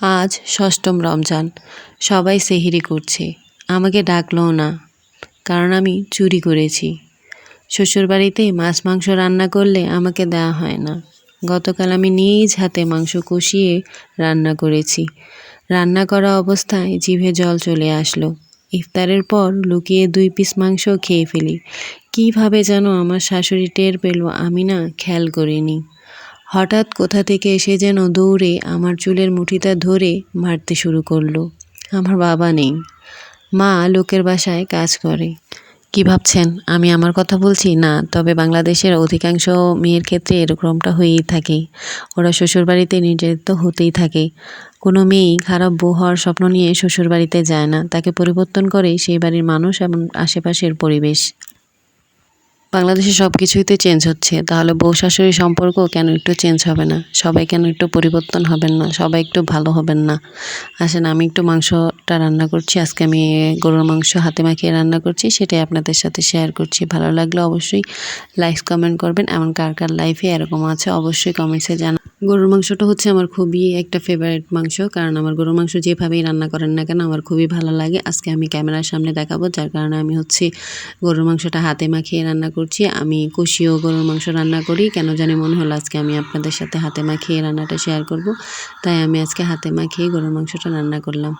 আজ ষষ্ঠম রমজান। সবাই সেহরি করছে, আমাকে ডাকলও না, কারণ আমি চুরি করেছি। শ্বশুরবাড়িতে মাছ মাংস রান্না করলে আমাকে দেওয়া হয় না। গতকাল আমি নিজ হাতে মাংস কষিয়ে রান্না করেছি। রান্না করা অবস্থায় জিভে জল চলে আসলো। ইফতারের পর লুকিয়ে 2 পিস মাংস খেয়ে ফেলি। কিভাবে যেন আমার শাশুড়ি টের পেল, আমি না খেয়াল করিনি। হঠাৎ কোথা থেকে এসে যেন দৌড়ে আমার চুলের মুঠিটা ধরে মারতে শুরু করলো। আমার বাবা নেই, মা লোকের বাসায় কাজ করে। কি ভাবছেন আমি আমার কথা বলছি না? তবে বাংলাদেশের অধিকাংশ মেয়ের ক্ষেত্রে এরকমটা হয়েই থাকে। ওরা শ্বশুরবাড়িতে নির্যাতিত হতেই থাকে। কোনো মেয়েই খারাপ বউ হওয়ার স্বপ্ন নিয়ে শ্বশুরবাড়িতে যায় না, তাকে পরিবর্তন করে সেই বাড়ির মানুষ এবং আশেপাশের পরিবেশ। বাংলাদেশে সব কিছুই তো চেঞ্জ হচ্ছে, তাহলে বউ শাশুড়ির সম্পর্ক কেন একটু চেঞ্জ হবে না? সবাই কেন একটু পরিবর্তন হবেন না? সবাই একটু ভালো হবেন না? আসেন, আমি একটু মাংসটা রান্না করছি। আজকে আমি গরুর মাংস হাতে মাখিয়ে রান্না করছি, সেটাই আপনাদের সাথে শেয়ার করছি। ভালো লাগলে অবশ্যই লাইক কমেন্ট করবেন। এমন কার কার লাইফে এরকম আছে অবশ্যই কমেন্টসে জানান। গরুর মাংসটা হচ্ছে আমার খুবই একটা ফেভারিট মাংস, কারণ আমার গরুর মাংস যেভাবেই রান্না করেন না কেন আমার খুবই ভালো লাগে। আজকে আমি ক্যামেরার সামনে দেখাবো, যার কারণে আমি গরুর মাংসটা হাতে মাখিয়ে রান্না করছি। আমি কষিয়েও গরুর মাংস রান্না করি, কেন জানি মনে হলো আজকে আমি আপনাদের সাথে হাতে মাখিয়ে রান্নাটা শেয়ার করব, তাই আমি আজকে হাতে মাখিয়ে গরুর মাংসটা রান্না করলাম।